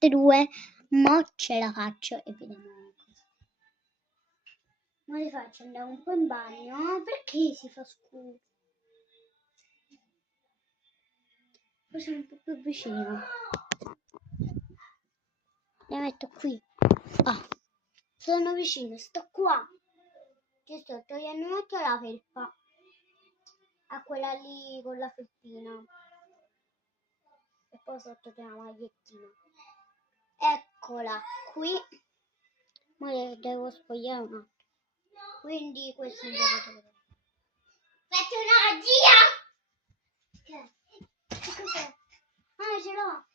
parte 2. Mo ce la faccio e vediamo cosa. Ma li faccio andare un po' in bagno. Perché si fa scuro? Forse un po' più vicino. La metto qui. Ah, sono vicino, sto qua. Ci sto togliendo un occhio la felpa. A quella lì con la felpina. E poi sotto c'è la magliettina. Eccola qui. Ma devo spogliare un attimo. Quindi questo è un po'. Faccio una magia! Che cos'è? Ah, ce l'ho!